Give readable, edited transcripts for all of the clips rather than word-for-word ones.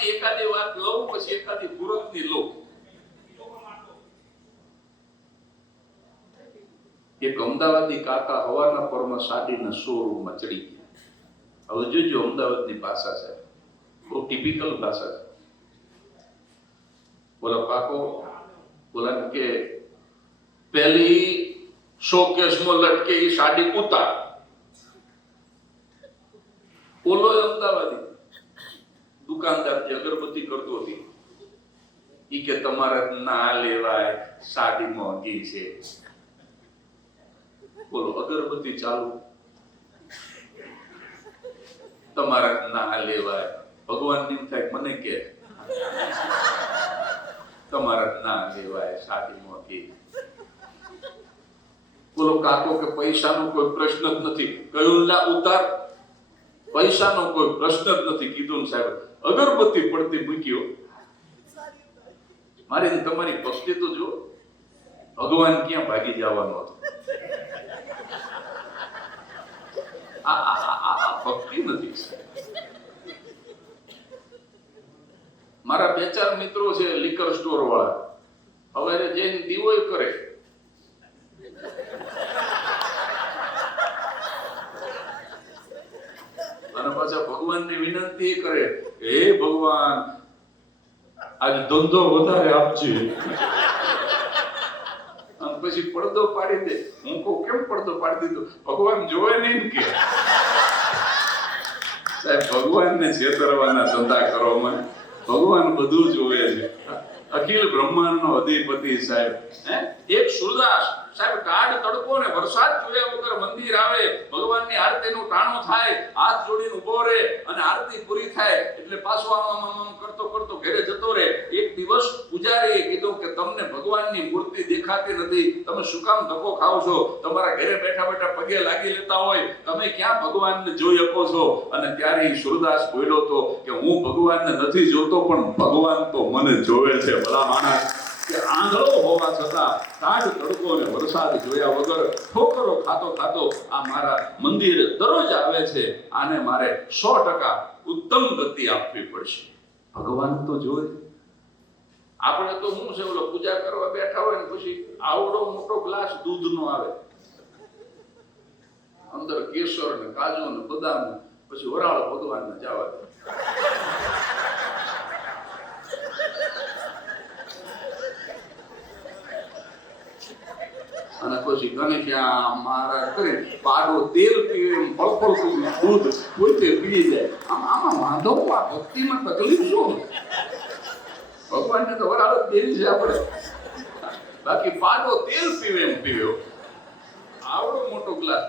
એમાંથી એકાદી વાત લઉં, પછી એકાદી પૂરકની લઉં. એક અમદાવાદી કાકા હવાના પરમાં સાડીના શોરૂમમાં ચડી ગયા. હવે જોજો અમદાવાદની ભાષા છે, બહુ ટિપિકલ ભાષા છે. બોલો કાકો બોલા કે પેલી શોકેસમાં લટકે એ સાડી ઉતાર. બોલો અમદાવાદી દુકાનદાર જે અગરબત્તી કરતો હતી ઈ કે તમારે ના લેવાય, સાડી મોંઘી છે. બોલો અગરબત્તી ચાલુ, તમારે ના લેવાય. ભગવાન ની થાય મને કે તમારે ના લેવાય, સાડી મોંઘી. બોલો કાકો કે પૈસાનો કોઈ પ્રશ્ન જ નથી. કયું લા ઉતાર, પૈસાનો કોઈ પ્રશ્ન જ નથી કીધું. સાહેબ અગરબત્તી પડતી મૂક્યો. મારી તમારી ભક્તિ તો જો, ભગવાન ક્યાં ભાગી જવાનો હતો. આ ભક્તિ નથી. મારા બે ચાર મિત્રો છે લિકર સ્ટોર વાળા, હવે જઈને દીવો કરે. અને પાછા ભગવાનને વિનંતી કરે, હે ભગવાન આજ ધંધો વધારે આપજે. અને પછી પડદો પાડી દે. હું કહું કેમ પડદો પાડી દીધો? ભગવાન જોવે નહીં કે સાહેબ ભગવાનને છેતરવાના ધંધા કરો મને. ભગવાન બધું જોવે છે. અખિલ બ્રહ્માંડ નો અધિપતિ સાહેબ. એક સુરદાસ સાહેબ કાળ તડકો ને વરસાદ જોયા વગર મંદિર આવે, ભગવાનની આરતીનું ટાણું થાય, હાથ જોડીને ઉભો રહે અને આરતી પૂરી થાય એટલે પાછો આમ કરતો કરતો ઘરે જતો રહે. એક દિવસ પૂજારીએ કીધું કે તમને ભગવાનની મૂર્તિ દેખાતી નથી, તમે શું કામ ધક્કો ખાવ છો? તમારા ઘરે બેઠા બેઠા પગે લાગી લેતા હોય, તમે ક્યાં ભગવાનને જોઈ શકો છો? અને ત્યારે સુરદાસ બોલ્યો હતો કે હું ભગવાનને નથી જોતો પણ ભગવાન તો મને જોવે છે. ભલા માણસ કે આંધળો હોવા છતાં કાળ તડકો ને વરસાદ જોયા વગર ઠોકરો ખાતો ખાતો આ મારા મંદિરે દરરોજ આવે છે. આને મારે 100% ઉત્તમ ગતિ આપવી પડશે. ભગવાન તો જોવે. આપણે તો શું છે, ઓલો પૂજા કરવા બેઠા હોય ને પછી આવડો મોટો ગ્લાસ દૂધનો આવે, અંદર કેસર ને કાજુ ને બદામ ને, પછી વરાળ ભગવાનને જવા દે. અને પછી ઘનશ્યામ મહારાજ કરી પાડો તેલ પીવે, ફળફળતું દૂધ પોતે પી જાય. આમાં વાંધો આ ભક્તિમાં તકલીફ શું? ભગવાનને તો વરાળ જ દેવી છે આપણે. બાકી પાડો તેલ પીવે એમ પીવ્યો, આવડો મોટો ગ્લાસ.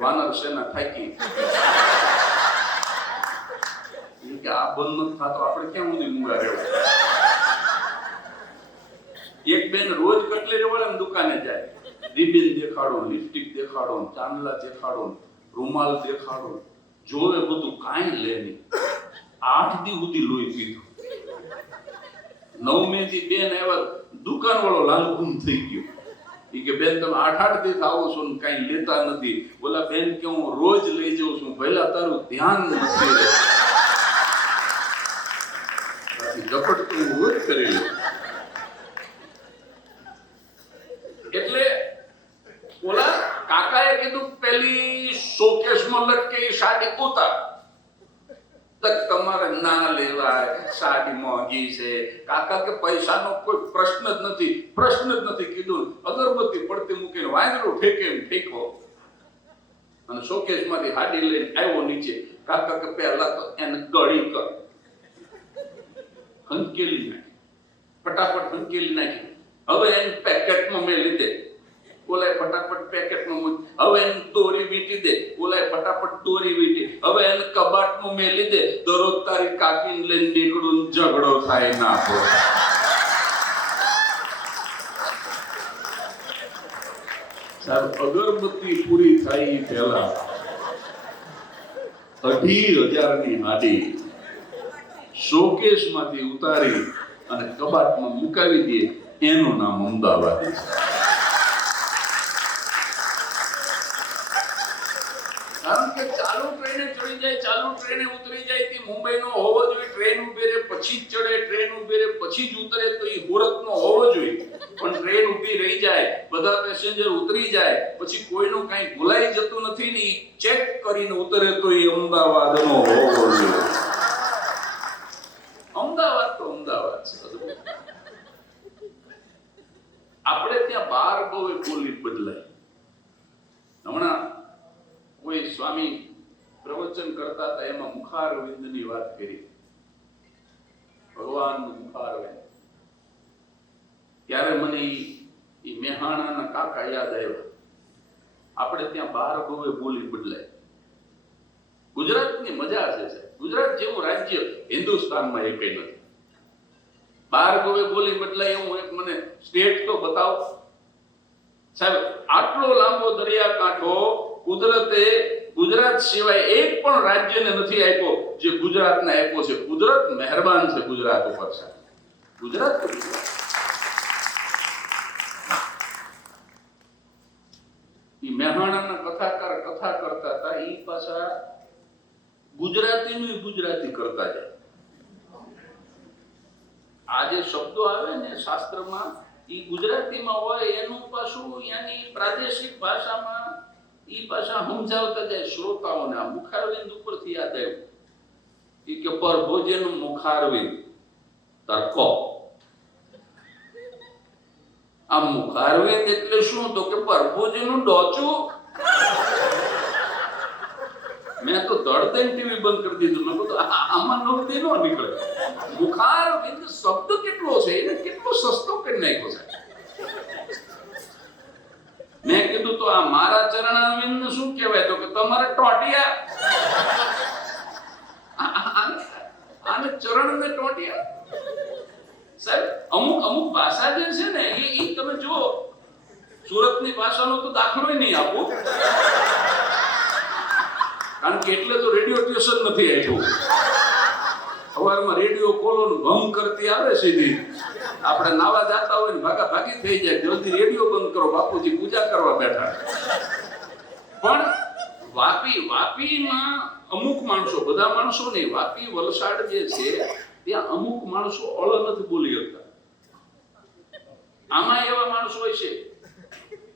વાનર સેના થાકી કે આ બંધ નથી થતો, આપણે કેમ સુધી મૂંગા રહેવું? એક બેન રોજ કટલેરી વાળા દુકાને જાય, રિબિન દેખાડો, લિપસ્ટિક દેખાડો, ચાંદલા દેખાડો, રૂમાલ દેખાડો, જોવે બધું કાંઈ લે નહીં. 8 દી સુધી લોહી પીધું. 9મે દી બેન આવ્યા, દુકાન વાળો લાલઘૂમ થઈ ગયો. ઈ કે બેન તમે 8 દી આવો છો ને કઈ લેતા નથી. બોલા બેન કે હું રોજ લઈ જાઉં છું, પહેલા તારું ધ્યાન નથી રહે. ઝપટ તો હું રોજ કરી લઉં. એટલે ઓલા કાકાએ કીધું પેલી શોકેસમાં લટકે સાડી ઉતાર. તમારે ના લેવાય, સાડી મોંઘી છે. કાકા કે પૈસાનો કોઈ પ્રશ્ન જ નથી, પ્રશ્ન જ નથી કીધું. અગરબત્તી પડતી મૂકીને વાંદરું ઠેકે એમ ઠેકો અને શોકેસમાંથી હાડી લઈને આવ્યો નીચે. કાકા કે પહેલા તો એને ગળી કર, હંકેલી નાખી, ફટાફટ હંકેલી નાખી. હવે એને પેકેટમાં મેં લીધે, ઓલાય ફટાફટ પેકેટમાં. હવે એને દોરી વીટી દે, ઓલાય ફટાફટ દોરી વીટી. હવે એને કબાટમાં મેં લીધે, દરરોજ તારી કાકીને લઈને નીકળું, ઝઘડો થાય નાખો. સાહેબ અગરબત્તી પૂરી થાય પહેલા 2,500 ની હાડી શોકેસમાંથી ઉતારી અને કબાટમાં મુકાવી દે એનું નામ અમદાવાદ છે. કારણ કે ચાલુ ટ્રેને ચડી જાય, ચાલુ ટ્રેને ઉતરી જાય તે મુંબઈનો હોવો જોઈએ. ટ્રેન ઉભી રહે પછી જ ચડે, ટ્રેન ઉભી રહે પછી જ ઉતરે તો એ સુરતનો હોવો જોઈએ. પણ ટ્રેન ઉભી રહી જાય, બધા પેસેન્જર ઉતરી જાય, પછી કોઈનું કઈ ભૂલાઈ જતું નથી ને ચેક કરીને ઉતરે તો એ અમદાવાદનો હોવો જોઈએ. અમદાવાદ તો અમદાવાદ છે. આપણે ત્યાં બાર બહુ બોલી બદલાય. હમણાં કોઈ સ્વામી પ્રવચન કરતા હતા, એમાં મુખારવિંદની વાત કરી. ભગવાનનું મુખારવિંદ. ત્યારે મને ઈ મેહાણાના કાકા યાદ આવ્યા. આપણે ત્યાં બાર બહુ બોલી બદલાય. ગુજરાતની મજા છે સાહેબ. ગુજરાત જેવું રાજ્ય હિન્દુસ્તાનમાં એકેય નથી. બાર બહુ બોલી બદલાય એવું એક મને સ્ટેટ તો બતાવો સાહેબ. આટલો લાંબો દરિયાકાંઠો કુદરતે ગુજરાત સિવાય એક પણ રાજ્યને નથી આપ્યો જે ગુજરાતને આપ્યો છે. કુદરત મહેરબાન છે ગુજરાત ઉપર સાહેબ. ગુજરાત તો ગુજરાત. ઈ મેહાણાના કથાકાર કથા કરતા હતા, ઈ પાછા ગુજરાતીનું ગુજરાતી કરતા જાય. આ જે શબ્દો આવે ને શાસ્ત્રમાં, ઈ ગુજરાતીમાં હોય એનું પાછું યાની પ્રાદેશિક ભાષામાં ઈ પાછા સમજાવતા જાય શ્રોતાઓને. આ મુખારવિંદ ઉપરથી યાદ આવ્યું. ઈ કે પર ભોજનનું મુખારવિંદ તર્કો. આ મુખારવિંદ એટલે શું? તો કે પરભોજનનું ડોચું. મેં તો દડ દઈને ટીવી બંધ કરી દીધું. મેં કીધું આમાં નવદી નો નીકળે. મુખારવિંદ શબ્દ કેટલો છે, એને કેટલો સસ્તો કરી નાખ્યો છે. મેં કીધું તો આ મારા ચરણારવિંદ શું કહેવાય? તો કે તમારે ટોટિયા. આને ચરણ ને ટોટિયા સાહેબ. અમુક ભાષા જે છે ને એ તમે જો સુરતની ભાષાનો તો દાખલો નહીં આપો. કારણ કે એટલે તો રેડિયો સ્ટેશન નથી આપ્યું. સવારમાં રેડિયો ખોલો ને ભંગ કરતી આવે સીધી. આપણે નાવા જાતા હોય ને ભાગા ભાગી થઈ જાય, જલ્દી રેડિયો બંધ કરો, બાપુજી પૂજા કરવા બેઠા. પણ વાપીમાં અમુક માણસો, બધા માણસો નહીં, વાપી વલસાડ જે છે ત્યાં અમુક માણસો અળ નથી બોલી શકતા. આમાં એવા માણસો હોય છે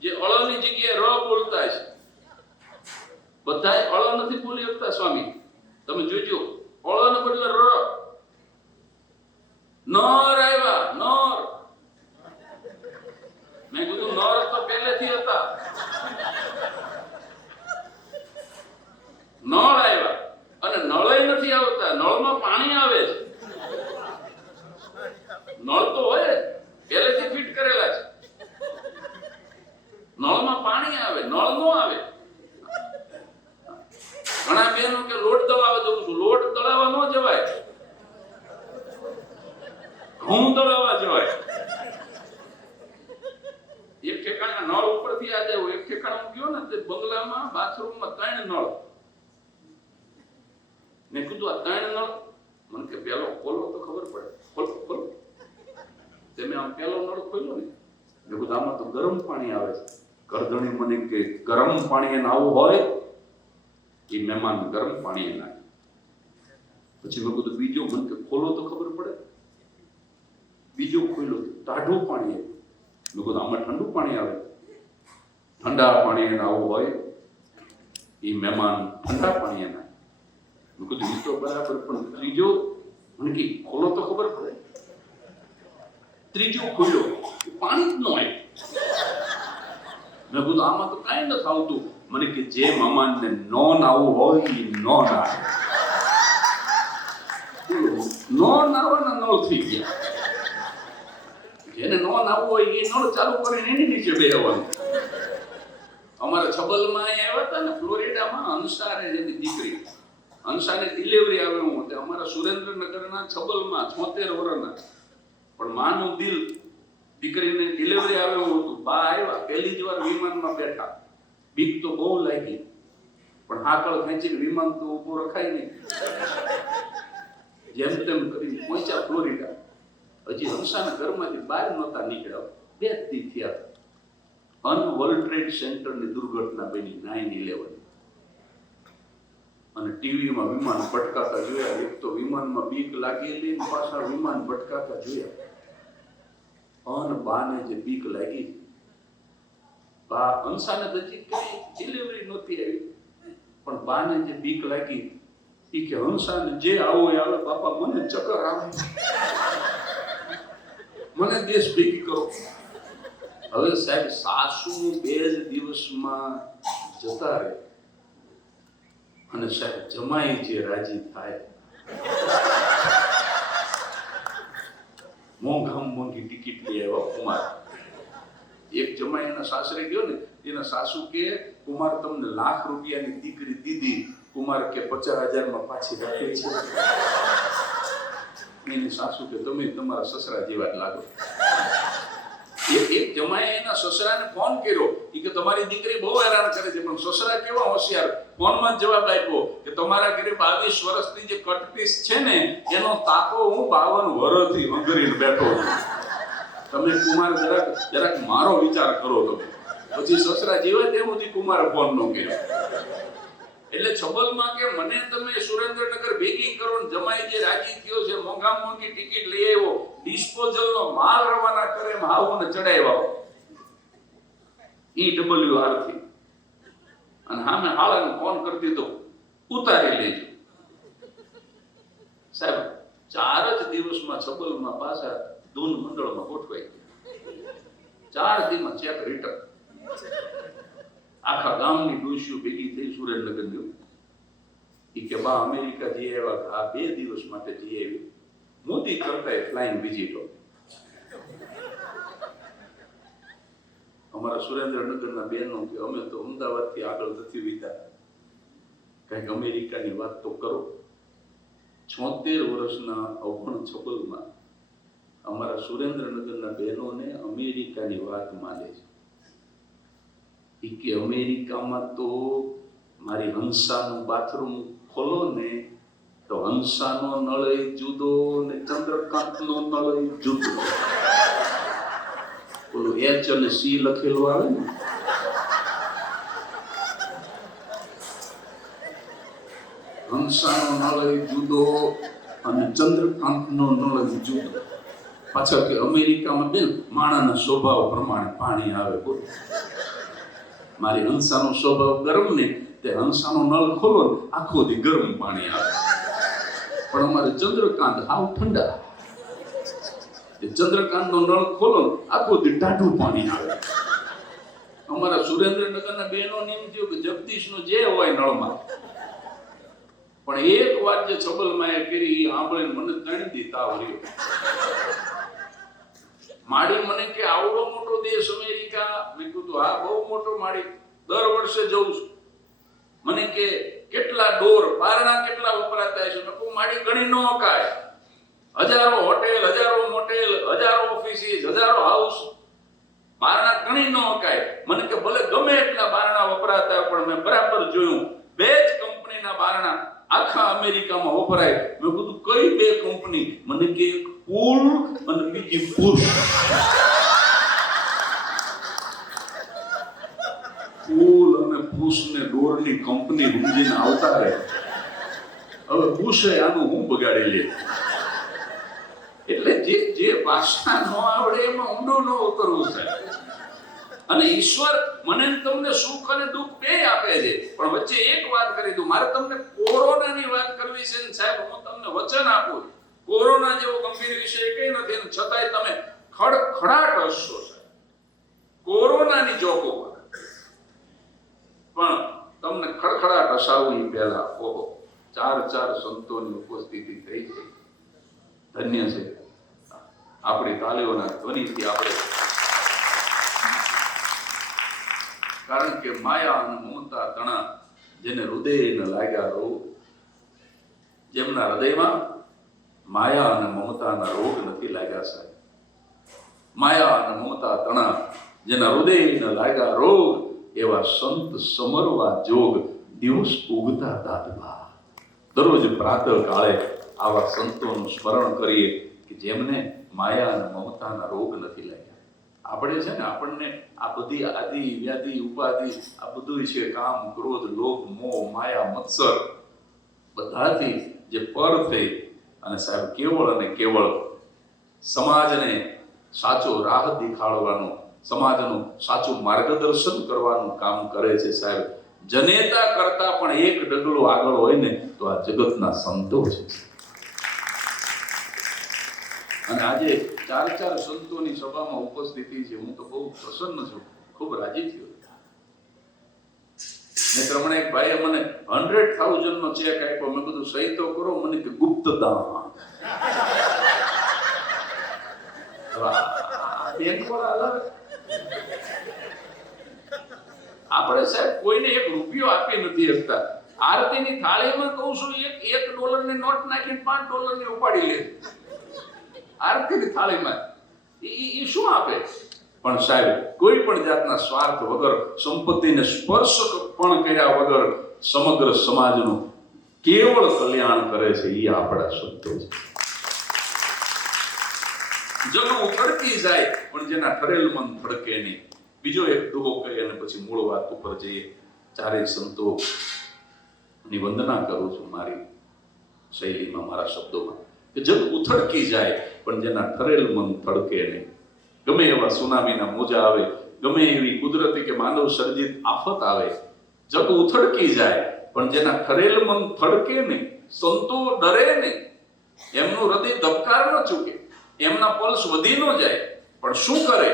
જે અળની જગ્યાએ ર બોલતા છે. બધા અળ નથી બોલી શકતા સ્વામી. તમે જોજો, અળ ને બદલે ર. નર આવ્યા, નર. મેં કીધું નર તો પહેલેથી હતા. નળ આવ્યા અને નળે નથી આવતા. નળમાં પાણી આવે છે. નળ તો હોય પહેલેથી ફિટ કરેલા છે. નળમાં પાણી આવે, નળ નો આવે. ઘણા બહેનો કે લોટ દળાવા જવું છું. લોટ દળાવા ન જવાય, ઘઉં દળાવા જવાય. એક ઠેકાણે નળ ઉપરથી આ જાય. એક ઠેકાણે હું ગયો ને તે બંગલામાં બાથરૂમમાં 3 નળ. મેં કીધું આ 3 નળ? મને કે પેલો ખોલો તો ખબર પડે. ખોલ. તે મેં આમ પેલો નળ ખોલ્યો ને, મેં કીધું આમાં તો ગરમ પાણી આવે છે. કરધણી મને કે ગરમ પાણી નાવું હોય એ મહેમાન ગરમ પાણી નાખે. પછી મેં કીધું બીજો, મને કે ખોલો તો ખબર પડે. બીજો ખોલ્યો, ટાઢું પાણી આવે. મેં કીધું આમાં ઠંડુ પાણી આવે. ઠંડા પાણી નાવું હોય એ મહેમાન ઠંડા પાણી નાખે. મેં કીધું એ તો બરાબર, પણ ત્રીજો, મને કે ખોલો તો ખબર પડે. ત્રીજો ખોલ્યો, પાણી જ ન આવ્યું. મેં કીધું આમાં તો કાંઈ નથી આવતું. મને કે જે મહેમાનને નો નાવું હોય એ નો નાવે. નો નાવાના નળ થઈ ગયા. જેને નો નાવું હોય એ નળ ચાલુ કરીને એની નીચે બેહવાનું. અમારા છબલમાં આવ્યા હતા ને ફ્લોરિડામાં, હંસારે જેની દીકરી, હંસાની ડિલિવરી આવે હું તે અમારા સુરેન્દ્રનગરના છબલમાં 76 વર્ષના. પણ માનું દિલ, દીકરીને ડિલિવરી આવે એવું હતું. બા આવ્યા, પહેલી જ વાર વિમાનમાં બેઠા. બીક તો બહુ લાગી, પણ હાકળ ખેંચીને વિમાન તો ઊભો રખાય નહીં. જેમ તેમ કરી પહોંચ્યા ફ્લોરિડા. હજી હંસાના ઘરમાંથી બહાર નહોતા નીકળ્યા, 2 દી થયા. વર્લ્ડ ટ્રેડ સેન્ટરની દુર્ઘટના બની 9/11. અને ટીવીમાં વિમાન ભટકાતા જોયા. એક તો વિમાનમાં બીક લાગેલી, પાછા વિમાન ભટકાતા જોયા. અને બાને જે બીક લાગી, બા હંસાને તો હજી કઈ ડિલિવરી નહોતી આવી, પણ બાને જે બીક લાગી એ કે હંસાને જે આવો એ આવે, બાપા મને ચક્કર આવે, મને દેશ ભેગી કરો. હવે સાહેબ સાસુ 2 જ દિવસમાં જતા રહે અને સાહેબ જમાઈ જે રાજી થાય. મોંઘી ટિકિટ લઈ આવ્યા કુમાર. એક જમાઈ એના સાસરે ગયો ને, એના સાસુ કે કુમાર તમને ₹1,00,000ની દીકરી દીધી. કુમાર કે 50,000માં પાછી રાખી છે. એની સાસુ કે તમે તમારા સસરા જેવા જ લાગો. એક જમાઈ એના સસરાને ફોન કર્યો કે તમારી દીકરી બહુ હેરાન કરે છે, પણ સસરા કેવા હોશિયાર, ફોનમાં જવાબ આપ્યો કે તમારા ઘરે 22 વર્ષની જે કટપીસ છે ને એનો તાકો હું 52 વર્ષથી હંગરીને બેઠો છું. તમે કુમાર જરાક મારો વિચાર કરો. તમે પછી સસરા જેવા તે સુધી કુમારે ફોન ન કર્યો. એટલે છબલમાં કે મને તમે સુરેન્દ્રનગર ભેગી કરો ને જમાઈ જે રાજી થયો છે, મોંઘી ટિકિટ લઈ આવ્યો, ડિસ્પોઝલનો માલ રવાના કરે, હાઉને ચડાવ્યા EWR થી. અને સામે હાળાને ફોન કરી દીધો, ઉતારી લેજો. સાહેબ 4 જ દિવસમાં છબલમાં પાછા ધૂન મંડળમાં ગોઠવાઈ ગયા. 4 દિવસમાં ચેક રિટર્ન. આખા ગામની ડોશીઓ ભેગી થઈ સુરેન્દ્રનગર ગયો. કે બા અમેરિકા જઈ આવ્યા, આ 2 દિવસ માટે જઈ આવી. મોદી કરતા ફ્લાઇંગ વિઝિટો. અમારા સુરેન્દ્રનગરના બહેનો કે અમે તો અમદાવાદથી આગળ નથી વીતા, કંઈક અમેરિકાની વાત તો કરો. 76 વર્ષના અવગણ છબલમાં અમારા સુરેન્દ્રનગરના બહેનોને અમેરિકાની વાત માને છે. કે અમેરિકામાં તો મારી હંસાનું બાથરૂમ ખોલો ને તો હંસાનો નળ જુદો ને ચંદ્રકાંતનો નળ જુદો. ઓલું H અને C લખેલું આવે ને, હંસાનો નળ જુદો અને ચંદ્રકાંતનો નળ જુદો. પાછળ કે અમેરિકામાં બેન માણાના સ્વભાવ પ્રમાણે પાણી આવે. બોલો, મારી હંસાનો સ્વભાવ ગરમ ને તે હંસાનો નળ ખોલો આખો દી ગરમ પાણી આવે. પણ અમારે ચંદ્રકાંત હાવ ઠંડા, ચંદ્રકાંતનો નળ ખોલો આખો દી ટાઢું પાણી આવે. અમારા સુરેન્દ્રનગરના બહેનો એમ થયું કે જગદીશનું જે હોય નળમાં. પણ એક વાત જે છબલમાં એ કરી સાંભળીને મને જાણી દી તાવ રહ્યો. માડી મને કે આવડો મોટો દેશ અમેરિકા. મેં કીધું હા બહુ મોટો માડી, દર વર્ષે જઉં છું. મને કે કેટલા ડોર બારણા કેટલા વપરાતા છે. મેં કહું માડી ગણી ન હકાય. હજારો હોટેલ, હજારો મોટેલ, હજારો ઓફિસીસ, હજારો હાઉસ, બારણા ગણી ન હકાય. મને કે ભલે ગમે એટલા બારણા વપરાતા હોય, પણ મેં બરાબર જોયું 2 જ કંપનીના બારણા આખા અમેરિકામાં વપરાય. મેં કીધું કઈ 2 કંપની? મને કે એક પુલ અને બીજી પુશ. પુલ અને પુશ ને ડોરની કંપની સમજીને આવતા રહે. હવે પુશે આનું હું બગાડી લે. એટલે જે ભાષા ન આવડે એમાં ઊંડો ન ઉતરવું છે. અને ઈશ્વર મને તમને સુખ અને દુઃખ બે આપે છે. પણ વચ્ચે એક વાત કરી દઉં, મારે તમને કોરોનાની વાત કરવી છે ને સાહેબ, હું તમને વચન આપું, કોરોના જેવો ગંભીર વિષય કઈ નથી, છતાંય તમે ખડખડાટ હસશો સાહેબ કોરોનાની જોકો પર. પણ તમને ખડખડાટ હસાવું પહેલા ઓહો 4 સંતોની ઉપસ્થિતિ થઈ છે. ધન્ય છે આપણી તાલીઓના ધ્વનિથી આપણે. કારણ કે માયા અને મમતા તણા જેને હૃદયને લાગ્યા રોગ, જેમના હૃદયમાં માયા અને મમતાના રોગ નથી લાગ્યા સાહેબ. માયા અને મમતા તણા જેના હૃદયને લાગ્યા રોગ, એવા સંત સમરવા જોગ દિવસ ઉગતા દાદવા. દરરોજ પ્રાતઃ કાળે આવા સંતોનું સ્મરણ કરીએ કે જેમને માયા અને મમતાના રોગ નથી લાગ્યા. આપણે છે ને, આપણને આ બધી આદિ વ્યાધિ ઉપાધિ આ બધું છે, કામ ક્રોધ લોભ મોહ માયા મત્સર, બધાથી જે પર થઈ અને સાહેબ કેવળ અને કેવળ સમાજને સાચો રાહ દેખાડવાનું, સમાજનું સાચું માર્ગદર્શન કરવાનું કામ કરે છે સાહેબ. જનેતા કરતા પણ એક ડગલો આગળ હોય ને તો આ જગતના સંતો છે. અને આજે 4 સંતોની સભામાં ઉપસ્થિતિ છે. હું તો બહુ પ્રસન્ન છું, ખૂબ રાજી થયો. મેં હમણાં એક ભાઈએ મને 100,000 નો ચેક આપ્યો. મેં કીધું સહી તો કરો. મને કે ગુપ્ત દાન. આપણે સાહેબ કોઈને ₹1 આપી નથી શકતા. આરતીની થાળીમાં કહું છું, $1 ની નોટ નાખીને $5 ની ઉપાડી લે. આરતીની થાળીમાં એ શું આપે? પણ સાહેબ કોઈ પણ જાતના સ્વાર્થ વગર, સંપત્તિને સ્પર્શ પણ કર્યા વગર સમગ્ર સમાજનું કેવળ કલ્યાણ કરે છે. એ આપણા સંતો છે. જગવું થડકી જાય પણ જેના ઠરેલ મન થડકે નહીં. બીજો એક દુહો કહી અને પછી મૂળ વાત ઉપર જઈએ. 4 સંતો ની વંદના કરું છું મારી શૈલીમાં, મારા શબ્દોમાં, કે જગ ઉથડકી જાય પણ જેના ઠરેલ મન થડકે નહીં. ગમે એવા સુનામીના મોજા આવે, ગમે એવી કુદરતી કે માનવ સર્જિત આફત આવે, જગ ઉથડકી જાય પણ જેના ઠરેલ મન થડકે નહીં. સંતો ડરે નહીં, એમનું હૃદય ધબકાર ન ચૂકે, એમના પલ્સ વધી ન જાય. પણ શું કરે?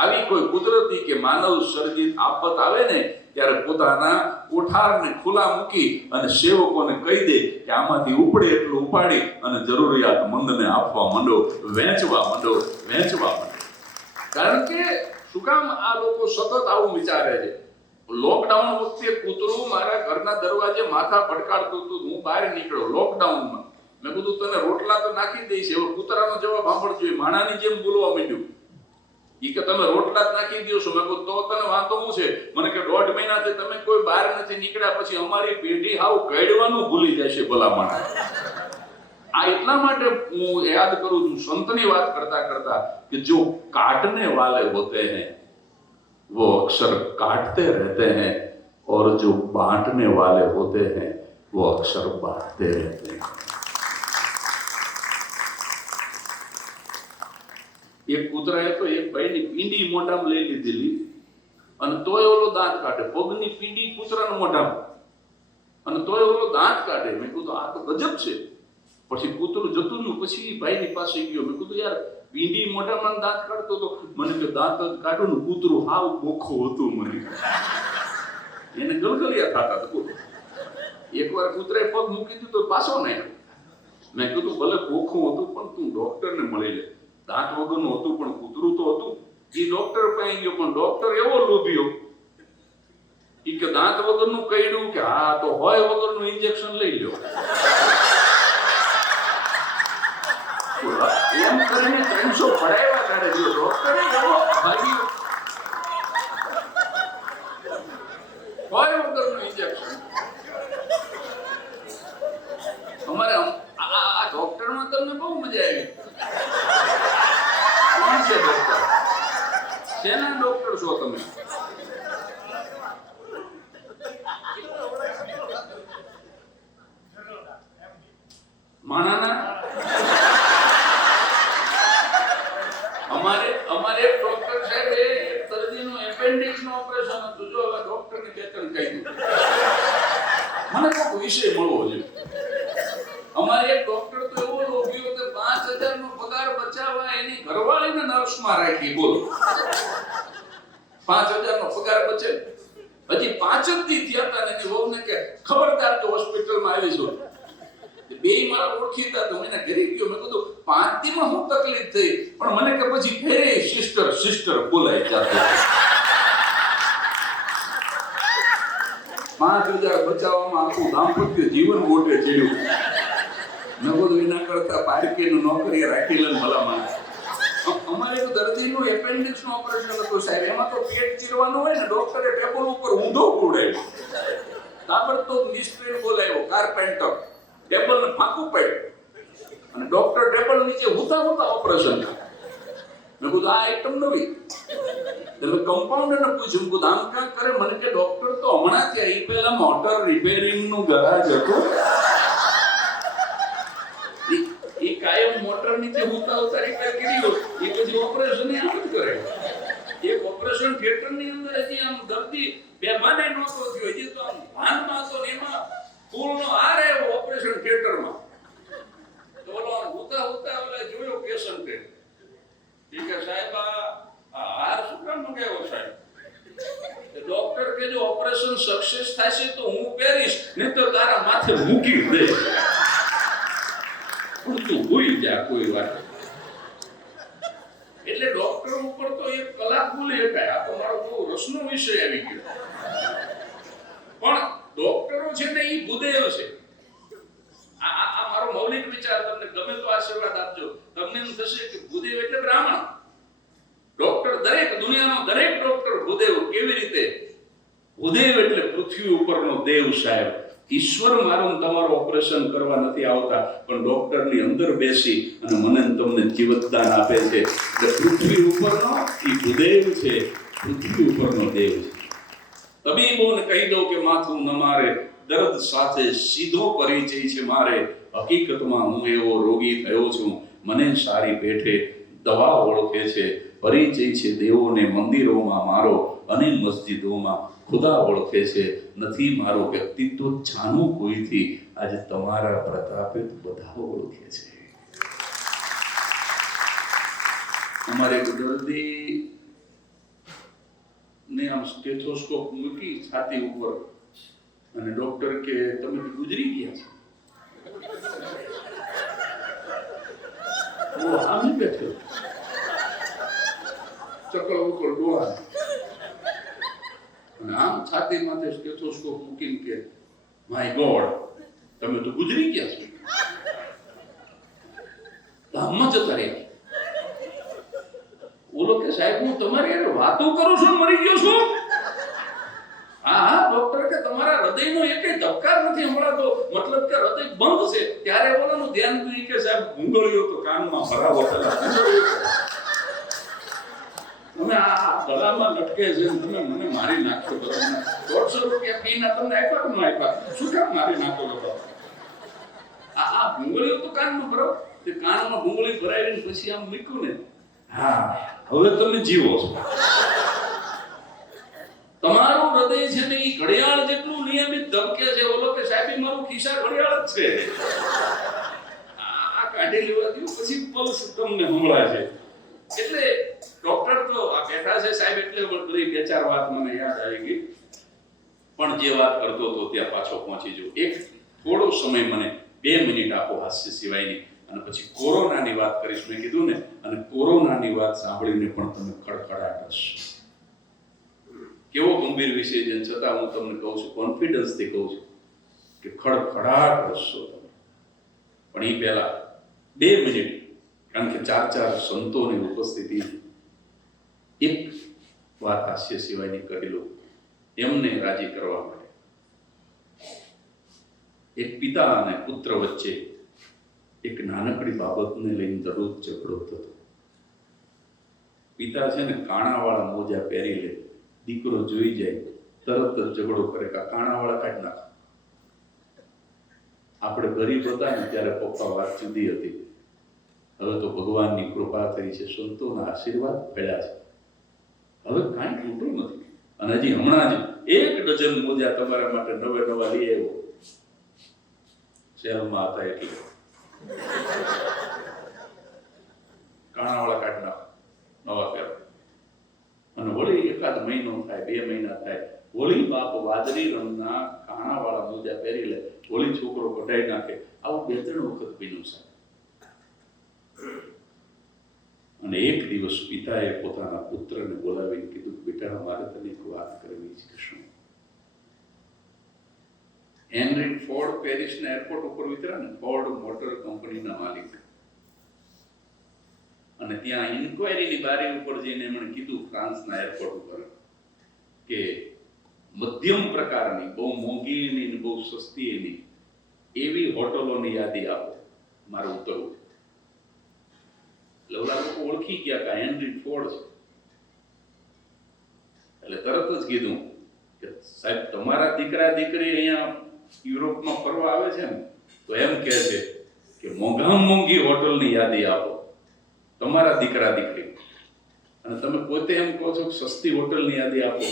આવી કોઈ કુદરતી કે માનવ સર્જિત આફત આવે ને ત્યારે પોતાના કોઠારને ખુલ્લા મૂકી અને સેવકોને કહી દે કે આમાંથી ઉપડે એટલું ઉપાડી અને જરૂરિયાતમંદને આપવા માંડો, વહેંચવા માંડો. કારણ કે શું કામ આ લોકો સતત આવું વિચારે છે? લોકડાઉન વખતે કૂતરું મારા ઘરના દરવાજે માથા ભટકાડતું હતું. હું બહાર નીકળ્યો લોકડાઉનમાં. મેં કીધું તને રોટલા તો નાખી દઈશ. હવે કૂતરાનો જવાબ સાંભળજો. માણાની જેમ બોલવા માંડ્યું. ઈ કે તમે રોટલા જ નાખી દો છો. મેં કહ્યું તો તને વાંધો શું છે? મને કે 1.5 મહિનાથી તમે કોઈ બહાર નથી નીકળ્યા, પછી અમારી પેઢી હાવ કઈડવાનું ભૂલી જાય છે ભલા માણસ. આ એટલા માટે હું યાદ કરું છું સંતની વાત કરતા કરતા કે જો કાટને વાલે હોતે हैं वो अक्सर काटते रहते हैं और जो बांटने वाले होते हैं वो अक्सर बांटते रहते हैं. એક કૂતરાએ તો એક ભાઈની પીંડી મોઢામાં લઈ લીધેલી અને તોય ઓલો દાંત કાઢે. પગની પીંડી કૂતરાના મોઢામાં અને તોય ઓલો દાંત કાઢે. મેં કીધું આ તો ગજબ છે. પછી કૂતરું જતું રહ્યું. પછી ભાઈની પાસે ગયો. મેં કીધું યાર પીંડી મોઢામાં દાંત કાઢતો તો. મને કે દાંત જ કાઢું ને કૂતરું હાવ બોખું હતું. મને એને ગલગલિયા થતા હતા. એકવાર કૂતરાએ પગ મૂકી દીધો તો પાછો નહીં. મેં કીધું ભલે બોખું હતું પણ તું ડોક્ટરને મળી લે. દાંત વગરનું હતું પણ કૂતરું તો હતું. એ ડોક્ટર પાસે ગયો પણ ડોક્ટર એવો લોભ્યો ઈ કે દાંત વગરનું કહ્યું કે હા તો હોય વગરનું ઇન્જેક્શન લઈ લ્યો. એમ કરીને 300 પડાવ્યા તારે જો ડોક્ટરે એવો ભાગ્યો હોય વગરનું ઇન્જેક્શન. અમારે આ ડોક્ટરમાં તમને બહુ મજા આવી. કોણ છે ડોક્ટર? શેના ડોક્ટર છો તમે? માણાના? અમારે એક ડોક્ટર સાહેબ એક દર્દીનું એપેન્ડિક્સ નું ઓપરેશન હતું. જો હવે ડોક્ટરને 2-3 કહી દીધું. મને કોઈ વિષય મળવો જોઈએ. અમારે એક ડોક્ટર તો એવો લોભ્યો કે 5,000 નો પગાર બચાવવા એની ઘરવાળીને નર્સમાં રાખી. બોલો 5,000 નો પગાર બચે. હજી 5 જ દી થયા હતા ને એની વહુને કે ખબરદાર તો હોસ્પિટલમાં આવીશું. બે મારા ઓળખીતા તો એને ઘરે ગયો. મેં કીધું 5 દીમાં શું તકલીફ થઈ? પણ મને કે પછી ફેરે સિસ્ટર બોલાય જાતે. 5,000 બચાવવામાં આખું દાંપત્ય જીવન ગોટે ચડ્યું. મેં બધું એના કરતા પારકીનું નોકરી રાખી લે ભલામાં. અમારે એક દર્દીનું એપેન્ડિક્સ નું ઓપરેશન હતું સાહેબ. એમાં તો પેટ ચીરવાનું હોય ને, ડોક્ટરે ટેબલ ઉપર ઊંધો ઉડાવ્યો. તાબડતોબ મિસ્ત્રી બોલાવ્યો, કાર્પેન્ટર. ટેબલ ને ફાંકું પાડ્યું. અને ડોક્ટર ટેબલ નીચે હુતા હુતા ઓપરેશન કરે. મેં કીધું આ આઈટમ નવી. એટલે કમ્પાઉન્ડરને પૂછ્યું, મેં કીધું આમ કાંઈ કરે? મને કે ડોક્ટર તો હમણાં ત્યાં એ પહેલા મોટર રિપેરિંગ નું ગરાજ હતું. એ કાયમ મોટર નીચે હુતા હુતા રિપેર કર્યું. એ પછી ઓપરેશન આમ જ કરે. એક ઓપરેશન થિયેટર ની અંદર હજી આમ દર્દી બેભાને નહોતો થયો, હજી તો આમ ભાનમાં હતો ને એમાં ફૂલનો હાર આવ્યો ઓપરેશન થિયેટરમાં. તો ઓલો હુતા હુતા ઓલા જોયો પેશન્ટે. ઈ કે સાહેબ આ હાર શું કામ મંગાવ્યો સાહેબ? ડોક્ટર કે જો ઓપરેશન સક્સેસ થશે તો હું પહેરીશ, નહીં તો તારા માથે મૂકી દે. તું ભૂલી જા કોઈ વાત. એટલે ડોક્ટર ઉપર તો એક કલાક બોલી શકાય. આ તો મારો બહુ રસનો વિષય આવી ગયો. પણ ડોક્ટરો છે ને એ ભૂદેવ છે. આ મારો મૌલિક વિચાર, તમને ગમે તો આશીર્વાદ આપજો. તમને એમ થશે કે ભૂદેવ એટલે બ્રાહ્મણ. ડોક્ટર દરેક દુનિયાનો દરેક ડોક્ટર ભૂદેવ. કેવી રીતે? ભૂદેવ એટલે પૃથ્વી ઉપરનો દેવ સાહેબ. ઈશ્વર મારું તમારું ઓપરેશન કરવા નથી આવતા, પણ ડોક્ટરની અંદર બેસી અને મને તમને જીવતદાન આપે છે. એટલે પૃથ્વી ઉપરનો એ ભૂદેવ છે, પૃથ્વી ઉપરનો દેવ છે. તબીબોને કહી દો કે માથું ન મારે, દર્દ સાથે સીધો પરિચય છે મારે. હકીકતમાં હું એવો રોગી થયો છું, મને સારી પેઠે દવા ઓળખે છે. પરિચય છે દેવોને મંદિરોમાં મારો, અને મસ્જિદોમાં ખુદા ઓળખે છે. નથી મારો વ્યક્તિત્વ જાણું કોઈથી, આજે તમારા પ્રતાપે બધા ઓળખે છે. અમારે દર્દી ને આમ સ્ટેથોસ્કોપ મૂકી છાતી ઉપર, અને ડોક્ટર કે તમે ગુજરી ગયા છો. ઓ આમ બેઠો ચકલ ઉપર ડોળા, અને આમ છાતી માથે સ્ટેથોસ્કોપ મૂકીને કે માય ગોડ તમે તો ગુજરી ગયા છો. ધામમાં જતા રહ્યા. ઓલો કે સાહેબ હું તમારી યાર વાતો કરું છું, મરી ગયો છું. હા ડોક્ટર કે તમારા હૃદયનો એકેય ધબકાર નથી હમણાં, તો મતલબ કે હૃદય બંધ છે. ત્યારે ઓલાનું ધ્યાન ગયું કે સાહેબ ભૂંગળીઓ તો કાનમાં ભરાવો પેલા. તમે આ ગળામાં લટકે છે, તમે મને મારી નાખો. તમને 150 રૂપિયા ફીના તમને આપ્યા કે ન આપ્યા? શું કામ મારી નાખો છો? આ ભૂંગળીઓ તો કાનમાં ભરાવો. તે કાનમાં ભૂંગળી ભરાઈને પછી આમ મૂક્યું ને, હા હવે તમે જીવો છો. તમારું હૃદય છે ને એ ઘડિયાળ જેટલું નિયમિત ધબકે છે. ઓલો કે સાહેબ મારું ખિસ્સા ઘડિયાળ જ છે. આ કાઢી લેવા દઉં પછી પલ્સ તમને સંભળાય છે. એટલે ડોક્ટર તો આ બેઠા છે સાહેબ, એટલે બધી 2-4 વાત મને યાદ આવી ગઈ. પણ જે વાત કરતો હતો ત્યાં પાછો પહોંચી જવું. એક થોડો સમય મને 2 મિનિટ આપો હાસ્ય સિવાયની, અને પછી કોરોનાની વાત કરીશ. મેં કીધું ને, અને કોરોનાની વાત સાંભળીને પણ તમે ખડખડાટ હશો. કેવો ગંભીર વિષય છે, છતાં હું તમને કહું છું, કોન્ફિડન્સથી કહું છું કે ખડખડાટ હશો તમે. પણ એ પહેલા 2 મિનિટ, કારણ કે 4 સંતોની ઉપસ્થિતિ, એક વાત હાસ્ય સિવાયની કહી લો એમને રાજી કરવા માટે. એક પિતા અને પુત્ર વચ્ચે એક નાનકડી બાબતને લઈને દરરોજ ઝઘડો થતો. પિતા છે ને કાણાવાળા મોજા પહેરી લે, દીકરો જોઈ જાય તરત જ ઝઘડો કરે કે કાણાવાળા કાઢી નાખ. આપણે ગરીબ હતા ને ત્યારે પપ્પા વાત જુદી હતી. હવે તો ભગવાનની કૃપા થઈ છે, સંતોના આશીર્વાદ મળ્યા છે, હવે કાંઈ ખૂટું નથી. અને હજી હમણાં જ 1 ડઝન મોજા તમારા માટે નવા લઈ આવ્યો. શહેરમાં હતા એટલે કાણાવાળા કાઢી નાખ, નવા પહેરો. અને વળી 1 મહિનો થાય, 2 મહિના થાય, વળી બાપ વાદળી રંગના કાણાવાળા મોજા પહેરી લે, વળી છોકરો કઢાઈ નાખે. આવું 2-3 વખત બન્યું છે. અને એક દિવસ પિતાએ પોતાના પુત્રને બોલાવીને કીધું, બેટા મારે તને એક વાત કરવી છે. શું? હેનરી ફોર્ડ પેરિસના એરપોર્ટ ઉપર ઉતર્યા ને, ફોર્ડ મોટર કંપનીના માલિક, અને ત્યાં ઇન્ક્વાયરીની બારી ઉપર જઈને એમણે કીધું ફ્રાન્સના એરપોર્ટ ઉપર કે મધ્યમ પ્રકારની, બહુ મોંઘી નહીં, બહુ સસ્તી નહીં, એવી હોટલોની યાદી આપો મારે ઉતરવું. એટલે ઓલા લોકો ઓળખી ગયા કે હેનરી ફોર્ડ છે. એટલે તરત જ કીધું કે સાહેબ તમારા દીકરા દીકરી અહીંયા યુરોપમાં ફરવા આવે છે ને તો એમ કહે છે કે મોંઘામાં મોંઘી હોટલની યાદી આપો તમારા દીકરા દીકરી, અને તમે પોતે એમ કહો છો કે સસ્તી હોટલની યાદી આપો.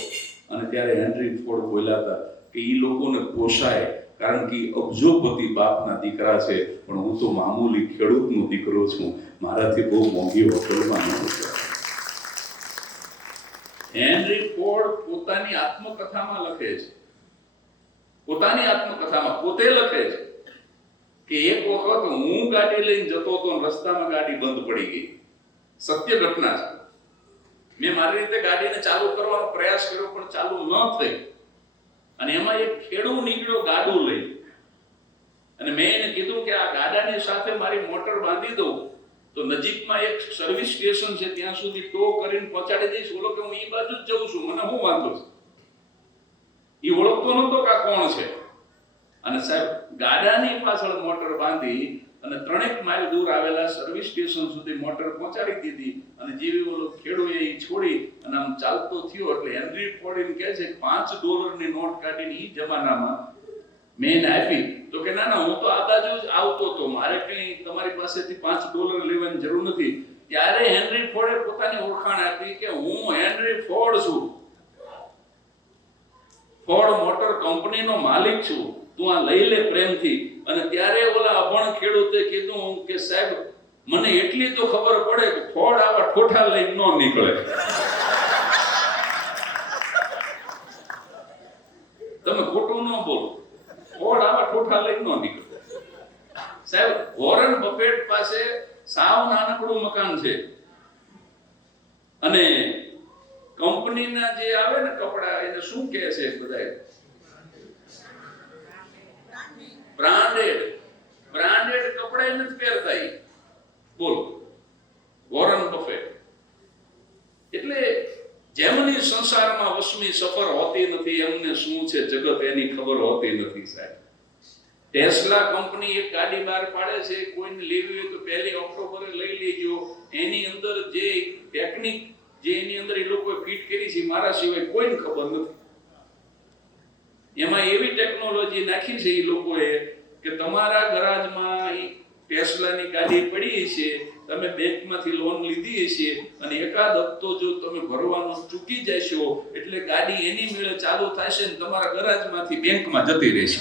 અને ત્યારે હેનરી ફોર્ડ બોલ્યા હતા કે એ લોકોને પોષાય કારણ કે અબજોપતિ બાપના દીકરા છે, પણ હું તો મામૂલી ખેડૂતનો દીકરો છું, મારાથી બહુ મોંઘી હોટલમાં ન ઉતરાય. હેનરી ફોર્ડ પોતાની આત્મકથામાં લખે છે, પોતાની આત્મકથામાં પોતે લખે છે કે એક વખત હું ગાડી લઈને જતો હતો અને રસ્તામાં ગાડી બંધ પડી ગઈ. સત્ય ઘટના છે. મેં મારી રીતે ગાડીને ચાલુ કરવાનો પ્રયાસ કર્યો પણ ચાલુ ન થઈ, અને એમાં એક ખેડૂત નીકળ્યો ગાડું લઈ, અને મેં એને કીધું કે આ ગાડાની સાથે મારી મોટર બાંધી દઉં તો નજીકમાં એક સર્વિસ સ્ટેશન છે ત્યાં સુધી ટો કરીને પહોંચાડી દઈશ. બોલો કે હું એ બાજુ જ જઉં છું, મને શું વાંધો છે. એ ઓળખતો નતો કે આ કોણ છે. અને સાહેબ ગાડાની પાછળ મોટર બાંધી અને 3 માઇલ દૂર આવેલા સર્વિસ સ્ટેશન સુધી મોટર પહોંચાડી દીધી. અને જેવી ઓલો ખેડૂએ એ છોડી અને આમ ચાલતો થયો એટલે હેનરી ફોર્ડ કહે છે $5 નોટ કાઢીને એ જમાનામાં મેં એને આપી. તો કે ના ના, હું તો આ બાજુ જ આવતો હતો, મારે કઈ તમારી પાસેથી $5 લેવાની જરૂર નથી. ત્યારે હેનરી ફોર્ડે પોતાની ઓળખાણ આપી કે હું હેનરી ફોર્ડ છું, ફોર્ડ મોટર કંપનીનો માલિક છું, તું આ લઈ લે પ્રેમથી. અને ત્યારે ઓલા અભણ ખેડૂતે કીધું કે સાહેબ મને એટલી તો ખબર પડે કે ફોર્ડ આવા ઠોઠા લઈને ન નીકળે. તમે ખોટું ન બોલો, ફોર્ડ આવા ઠોઠા લઈને ન નીકળે. સાહેબ વોરન બફેટ પાસે સાવ નાનકડું મકાન છે, અને કંપનીના જે આવે ને કપડા એને શું કહે છે બધા, બ્રાન્ડેડ કપડા એને જ પહેરતા. બોલો વોરન બફેટ. એટલે જેમની સંસારમાં વસમી સફર હોતી નથી એમને શું છે જગત એની ખબર હોતી નથી. સાહેબ ટેસ્લા કંપની એક ગાડી બહાર પાડે છે, કોઈને લેવી હોય તો 1 ઓક્ટોબરે લઈ લેજો. એની અંદર જે ટેકનિક જે એની અંદર એ લોકોએ ફિટ કરી છે મારા સિવાય કોઈને ખબર નથી. એમાં એવી ટેકનોલોજી નાખી છે એ લોકોએ કે તમારા ગરાજમાં ટેસ્લાની ગાડી પડી છે, તમે બેંકમાંથી લોન લીધી છે, અને એકાદ હપ્તો જો તમે ભરવાનો ચૂકી જશો એટલે ગાડી એની મેળે ચાલુ થશે ને તમારા ગરાજમાંથી બેંકમાં જતી રહેશે.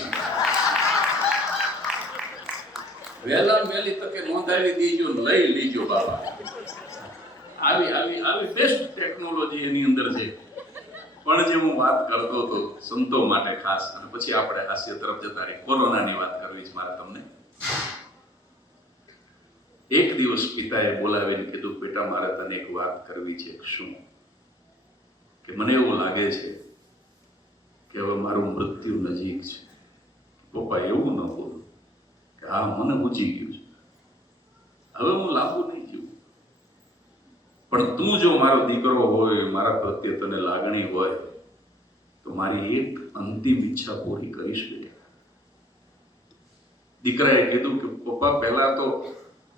વહેલા વહેલી તકે નોંધાવી દેજો, લઈ લેજો બાબા. આવી બેસ્ટ ટેકનોલોજી એની અંદર છે. પણ જે હું વાત કરતો હતો સંતો માટે ખાસ, અને પછી આપણે હાસ્ય તરફ જતા રહી. કોરોનાની વાત કરવી છે મારે તમને. એક દિવસ પિતાએ બોલાવીને કીધું બેટા મારે તને એક વાત કરવી છે. શું? કે મને એવું લાગે છે કે હવે મારું મૃત્યુ નજીક છે. પપ્પા એવું ન બોલો કે હા મને પૂછી ગયું છે, હવે હું લાંબુ નહીં જીવું, પણ તું જો મારો દીકરો હોય, મારા પ્રત્યે તને લાગણી હોય તો મારી એક અંતિમ ઈચ્છા પૂરી કરીશ બેટા. દીકરાએ કીધું કે પપ્પા પહેલા તો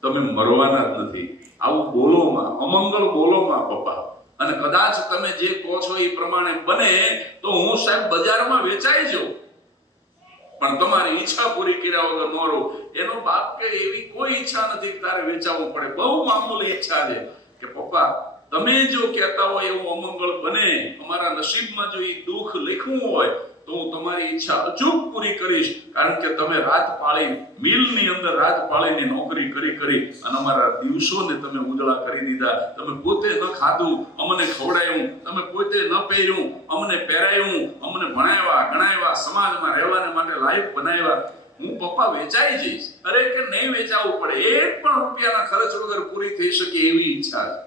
તમે મરવાના જ નથી, આવું બોલોમાં, અમંગળ બોલોમાં પપ્પા, અને કદાચ તમે જે કહો છો એ પ્રમાણે બને તો હું સાહેબ બજારમાં વેચાઈ જાઉં, પણ તમારી ઈચ્છા પૂરી કર્યા વગર ન રહું. એનો બાપ કે એવી કોઈ ઈચ્છા નથી તારે વેચાવવું પડે, બહુ મામૂલી ઈચ્છા છે કે પપ્પા તમે જો કહેતા હોય એવું અમંગળ બને, અમારા નસીબમાં જો એ દુઃખ લખ્યું હોય તો હું તમારી ઈચ્છા અચૂક પૂરી કરીશ. કારણ કે તમે રાત પાળી મિલની અંદર રાત પાળીની નોકરી કરી અને અમારા દિવસોને તમે ઉજળા કરી દીધા. તમે પોતે ન ખાધું, અમને ખવડાયું, તમે પોતે ન પહેર્યું, અમને પહેરાયું, અમને ભણાવ્યા ગણાવ્યા, સમાજમાં રહેવાને માટે લાયક બનાવ્યા. હું પપ્પા વેચાઈ જઈશ. અરે કે નહીં વેચાવવું પડે, 1 પણ રૂપિયાના ખર્ચ વગર પૂરી થઈ શકે એવી ઈચ્છા છે.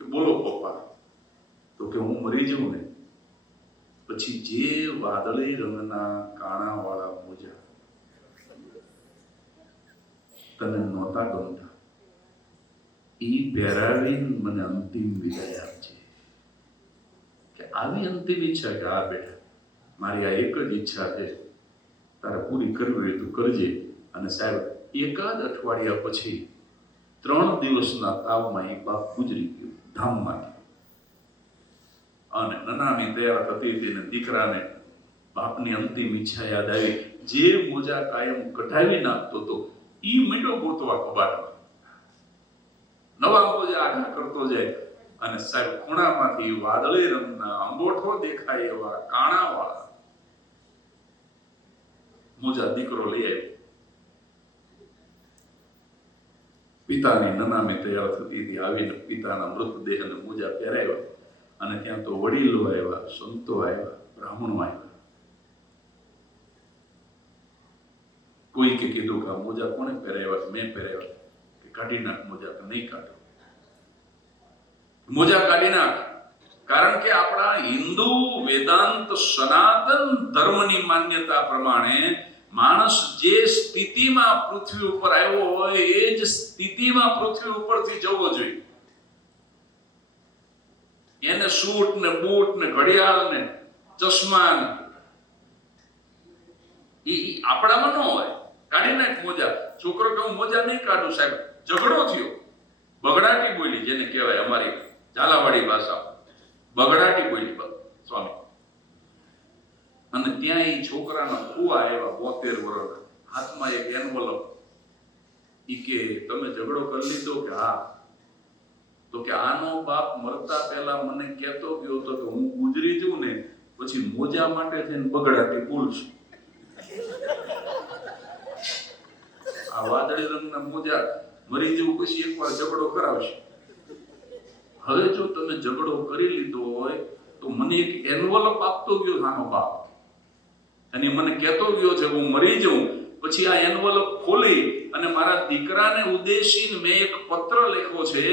કે બોલો પપ્પા. તો કે હું મરી જાઉં ને પછી જે વાદળી રંગના કાણા વાળા મોજા તને નહોતા ગમતા ઈ પહેરાવીને મને અંતિમ વિદાય આપજે. કે આવી અંતિમ ઈચ્છા કે આ બેટા મારી આ એક જ ઈચ્છા છે, તારે પૂરી કરવી હોય તો કરજે. અને સાહેબ એકાદ અઠવાડિયા પછી 3 દિવસના તાવમાં એ બાપ ગુજરી ગયો ધામમાંથી. અને નનામી તૈયાર થતી હતી ને દીકરાને બાપની અંતિમ ઈચ્છા યાદ આવી. જે મોજા કાયમ કઢાવી નાખતો હતો ઈ મીંડો ગોતવા કબાટમાં નવા મોજા આઘા કરતો જાય. અને સાહેબ ખૂણામાંથી વાદળી રંગના અંગોઠો દેખાય એવા કાણા વાળા મોજા દીકરો લઈ આવ્યો. પિતાની નનામી તૈયાર થતી હતી. આવીને પિતાના મૃતદેહને મોજા પહેરાવ્યા. અને ત્યાં તો વડીલો આવ્યા, સંતો આવ્યા, બ્રાહ્મણો આવ્યા. કોઈકે કીધું કે આ મોજા કોને પહેરાવ્યા? મેં પહેરાવ્યા. કે કાઢી નાખ મોજા. કે નહીં કાઢો, મોજા કાઢી નાખ. કારણ કે આપણા હિન્દુ વેદાંત સનાતન ધર્મની માન્યતા પ્રમાણે માણસ જે સ્થિતિમાં પૃથ્વી ઉપર આવ્યો હોય એ જ સ્થિતિમાં પૃથ્વી ઉપરથી જવો જોઈએ. એને સૂટ ને બૂટ ને ઘડિયાળ ને ચશ્મા ને આપણામાં ન હોય. કાઢી નાખ મોજા. છોકરો કે હું મોજા નહીં કાઢું સાહેબ. ઝઘડો થયો. બગડાટી બોલી, જેને કહેવાય અમારી ઝાલાવાડી ભાષા, બગડાટી બોલી સ્વામી. અને ત્યાં એ છોકરાના ફુવા આવ્યા 72 વર્ષ, હાથમાં એક એન્વલપ. ઈ કે તમે ઝઘડો કરી લીધો? કે હા. તો કે આનો બાપ મરતા પહેલા મને કહેતો ગયો હતો કે હું ગુજરી જઉં ને પછી મોજા માટે થઈને બગડાટી બોલશું. આ વાદળી રંગના મોજા મરી જવું પછી એકવાર ઝઘડો કરાવશે. હવે જો તમે ઝઘડો કરી લીધો હોય તો મને એક એન્વલપ આપતો ગયો આનો બાપ, અને મને કહેતો ગયો છે હું મરી જાઉં પછી આ એન્વલપ ખોલી અને મારા દીકરાને ઉદ્દેશીને મેં એક પત્ર લખ્યો છે.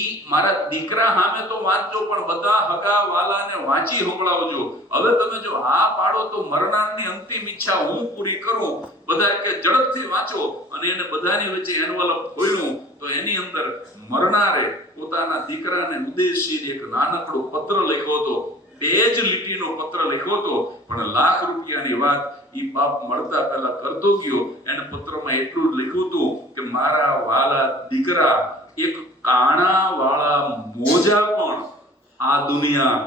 ઈ મારા દીકરા સામે તો વાંચજો, પણ બધા હગા વાલાને વાંચી સંભળાવજો. હવે તમે જો હા પાડો તો મરનારની અંતિમ ઈચ્છા હું પૂરી કરું. બધા કે ઝડપથી વાંચો. અને એને બધાની વચ્ચે એન્વલપ ખોલ્યું તો એની અંદર મરનારે પોતાના દીકરાને ઉદ્દેશીને એક નાનકડો પત્ર લખ્યો હતો. 2 જ લીટીનો પત્ર લખ્યો હતો, પણ લાખ રૂપિયાની વાત ઈ બાપ મળતા પહેલા કરતો ગયો. એને પત્રમાં એટલું જ લખ્યું હતું કે મારા વાલા દીકરા, એક કાણા વાળા મોજા પણ આ દુનિયા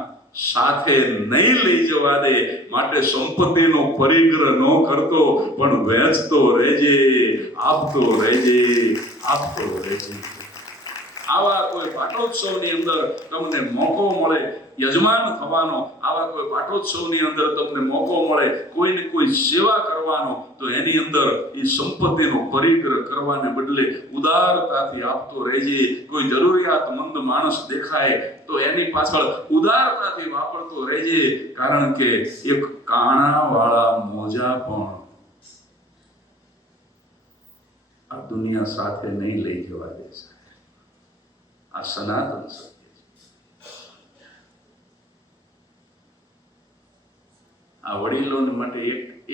સાથે નહીં લઈ જવા દે, માટે સંપત્તિનો પરિગ્રહ ન કરતો, પણ વહેંચતો રહેજે, આપતો રહેજે, આપતો રહેજે. આવા કોઈ પાટોત્સવની અંદર તમને મોકો મળે યજમાન થવાનો, આવા કોઈ પાટોત્સવની અંદર તમને મોકો મળે કોઈને કોઈ સેવા કરવાનો, તો એની અંદર એ સંપત્તિનો પરિગ્રહ કરવાને બદલે ઉદારતાથી આપતો રહેજે. કોઈ જરૂરિયાતમંદ માણસ દેખાય તો એની પાછળ ઉદારતાથી વાપરતો રહેજે. કારણ કે એક કાણા વાળા મોજા પણ આ દુનિયા સાથે નહીં લઈ જવા દે. આ સનાતન સત્ય છે. આ વડીલોને માટે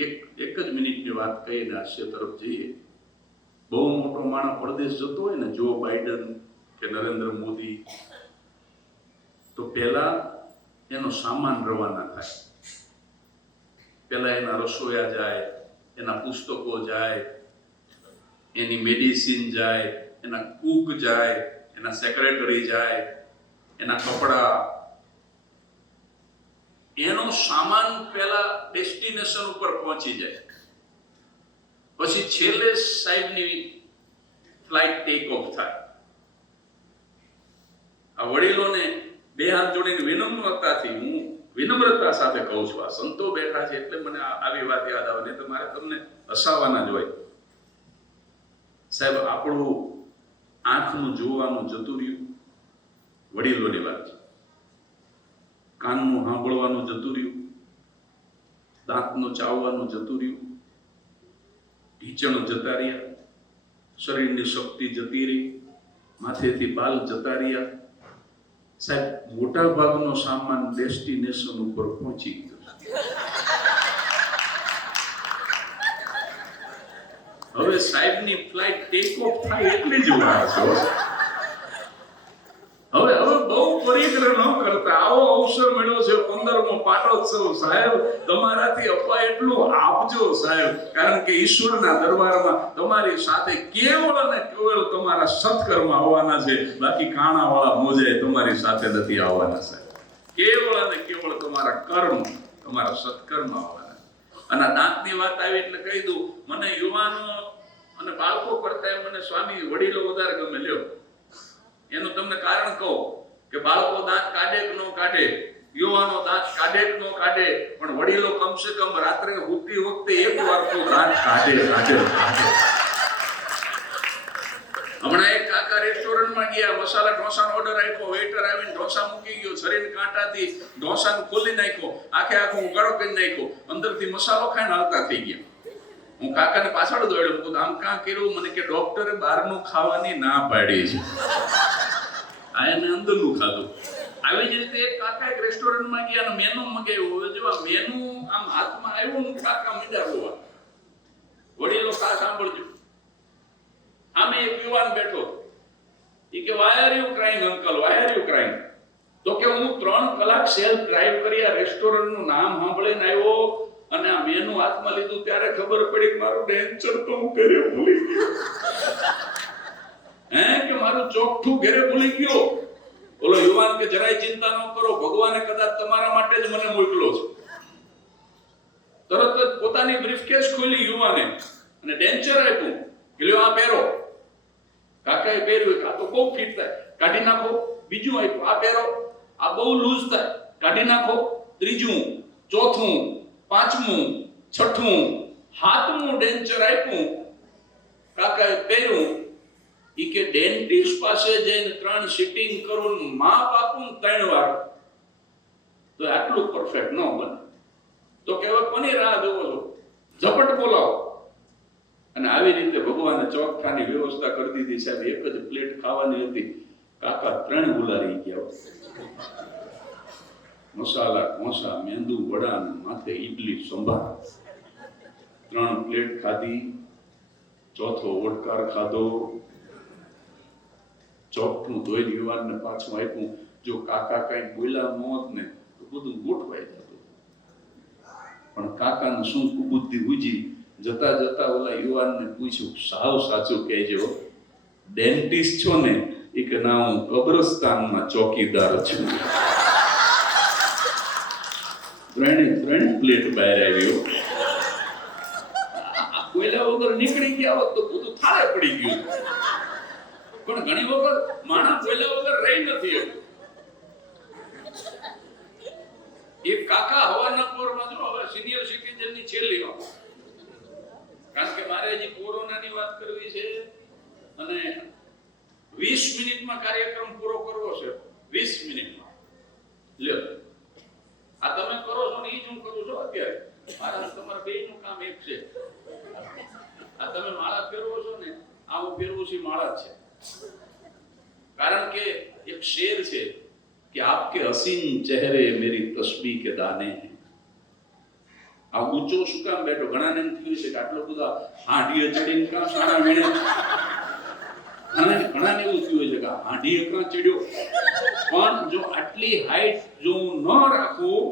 એક જ મિનિટની વાત કહીને હાસ્ય તરફ જઈએ. બહુ મોટો માણસ પરદેશ જતો હોય ને, જો બાઇડન કે નરેન્દ્ર મોદી, તો પહેલા એનો સામાન રવાના થાય. પહેલા એના રસોયા જાય, એના પુસ્તકો જાય, એની મેડિસિન જાય, એના કુક જાય, એના સેક્રેટરી જાય, એના કપડા, એનો સામાન પહેલા ડેસ્ટિનેશન ઉપર પહોંચી જાય. પછી છેલ્લે સાહેબની ફ્લાઇટ ટેક ઓફ થાય. આ વડીલોને 2 હાથ જોડીને વિનમ્રતાથી, હું વિનમ્રતા સાથે કહું છું, આ સંતો બેઠા છે એટલે મને આવી વાત યાદ આવે, નહીં તો મારે તમને હસાવાના જ હોય. સાહેબ, આપણું આંખનું જોવાનું જતું રહ્યું, વડીલોની વાત છે. કાનનું સાંભળવાનું જતું રહ્યું, દાંતનું ચાવવાનું જતું રહ્યું, ઢીંચણ જતા રહ્યા, શરીરની શક્તિ જતી રહી, માથેથી બાલ જતા રહ્યા. સાહેબ, મોટા ભાગનો સામાન ડેસ્ટિનેશન ઉપર પહોંચી ગયો. હવે સાહેબની ફ્લાઇટ ટેક ઓફ થાય એટલી જ વાર છે. હવે બહુ પરિગ્રહ ન કરતા કે આવો અવસર મળ્યો છે 15મો પાટોત્સવ સાહેબ, તમારાથી અપાય એટલું આપજો સાહેબ, કારણ કે ઈશ્વરના દરબારમાં તમારી સાથે કેવળ અને કેવળ તમારા સત્કર્મ આવવાના છે, બાકી કાણાવાળા મોજે તમારી સાથે નથી આવવાના સાહેબ. કેવળ અને કેવળ તમારા કર્મ, તમારા સત્કર્મ આવવાના. અને દાંતની વાત આવી એટલે કહી દઉં, મને યુવાનો અને બાળકો કરતા મને સ્વામી વડીલો વધારે ગમે. લ્યો એનું તમને કારણ કહું કે બાળકો દાંત કાઢે કે ન કાઢે, યુવાનો દાંત કાઢે કે ન કાઢે, પણ વડીલો કમસે કમ રાત્રે સૂતી વખતે એક વાર તો દાંત કાઢે. હમણાં એક કાકા રેસ્ટોરન્ટમાં ગયા, મસાલા ઢોસાનો ઓર્ડર આપ્યો, વેઇટર આવીને ઢોસા મૂકી ગયો, શરીર કાંટાથી ઢોસાને ખોલી નાખ્યો, આખું ઉગાડો કરી નાખ્યો, અંદરથી મસાલો ખાઈને હાલતા થઈ ગયા. હું કાકાને પાછળ દોડ્યો, હું આમ કાં કર્યું? મને કે ડોક્ટરે બહારનું ખાવાની ના પાડી છે, આ એને અંદરનું ખાધું. આવી જ રીતે એક કાકા એક રેસ્ટોરન્ટમાં ગયા અને મેનુ મગાવ્યું. જો આ મેનુ આમ હાથમાં આવ્યું, હું કાકા મીડા રોવા. વડીલો કા સાંભળજો, આમે એક યુવાન બેઠો, એ કે why are you crying uncle, why are you crying? તો કે હું 3 કલાક સેલ્ફ ડ્રાઈવ કરી આ રેસ્ટોરન્ટનું નામ સાંભળીને આવ્યો અને આ મેનુ હાથમાં લીધું ત્યારે ખબર પડી કે મારું ડેન્ચર તો હું ઘરે ભૂલી ગયો. કે મારું ચોકઠું ઘરે ભૂલી ગયો. બોલો યુવાન કે જરાય ચિંતા ન કરો, ભગવાને કદાચ તમારા માટે જ મને મોકલો છે. તરત જ પોતાની બ્રીફકેસ ખોલી યુવાને અને ડેન્ચર આપ્યું કે લ્યો આ પહેરો. કાકાએ પહેર્યું, આ તો બહુ ફિટ થાય, કાઢી નાખો. બીજું આપ્યું, આ પહેરો, આ બહુ લૂઝ થાય, કાઢી નાખો. ત્રીજું, ચોથું, પાંચમું, છઠ્ઠું, સાતમું ડેન્ચર આપ્યું. કાકાએ પહેર્યું. ઈ કે ડેન્ટિસ્ટ પાસે જઈને 3 સિટિંગ કરું, માપ આપું 3 વાર તો આટલું પરફેક્ટ ન બને. તો કહેવાય કોની રાહ જોવો છો, ઝપટ બોલાવો. અને આવી રીતે ભગવાને ચોકઠાની વ્યવસ્થા કરી દીધી સાહેબ. એક જ પ્લેટ ખાવાની હતી, કાકા 3 ઉલારી ગયા. મસાલા ઢોસા, મેંદુ વડા, માથે ઈડલી સંભાર. 3 પ્લેટ ખાધી, ચોથો ઓડકાર ખાધો. ચોકઠું ધોઈ યુવાનને પાછું આપ્યું. જો કાકા કઈ બોલ્યા મોત ને તો બધું ગોઠવાઈ જતું. પણ કાકાને શું કુબુદ્ધિ ઉજી, જતા જતા ઓલા યુવાનને પૂછ્યું, સાવ સાચું કહેજો, ડેન્ટિસ્ટ છો ને? એ કે ના, હું કબ્રસ્તાનમાં ચોકીદાર છું. 3 પ્લેટ બહાર આવ્યો. કોયલા વગર નીકળી ગયા હોત તો બધું થાળે પડી ગયું. પણ ઘણી વખત માણસ કોયલા વગર રહી નથી. એક કાકા હવાના પોરમાં, જો હવે સિનિયર સિટીઝન ની છેલ્લી વાત, કારણ કે મારે હજી કોરોનાની વાત કરવી છે અને 20 મિનિટમાં કાર્યક્રમ પૂરો કરવો છે. 20 મિનિટમાં લ્યો, આ તમે કરો છો ને એ જ હું કરું છું અત્યારે. મારા તમારા બેયનું કામ એક છે. આ તમે માળા ફેરવો છો ને, આ હું ફેરવું છું, માળા છે. કારણ કે એક શેર છે કે આપકે હસીન ચહેરે મેરી તસ્બીહ કે દાને હૈ. આ ઊંચો શું કામ બેઠો? ઘણાને એમ થયું છે કે આટલો બધા હાંડીએ ચડીને કામ સારા વીણે. ઘણાને એવું થયું છે કે હાંડીએ કાં ચડ્યો. પણ જો આટલી હાઈટ જો હું ન રાખું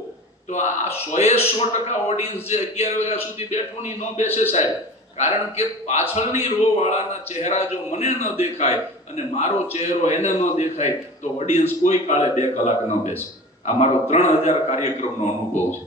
તો આ 100% ઓડિયન્સ જે 11 વાગ્યા સુધી બેઠું ની ન બેસે સાહેબ. કારણ કે પાછળની રો વાળાના ચહેરા જો મને ન દેખાય અને મારો ચહેરો એને ન દેખાય તો ઓડિયન્સ કોઈ કાળે 2 કલાક ન બેસે. આ મારો 3000 કાર્યક્રમનો અનુભવ છે.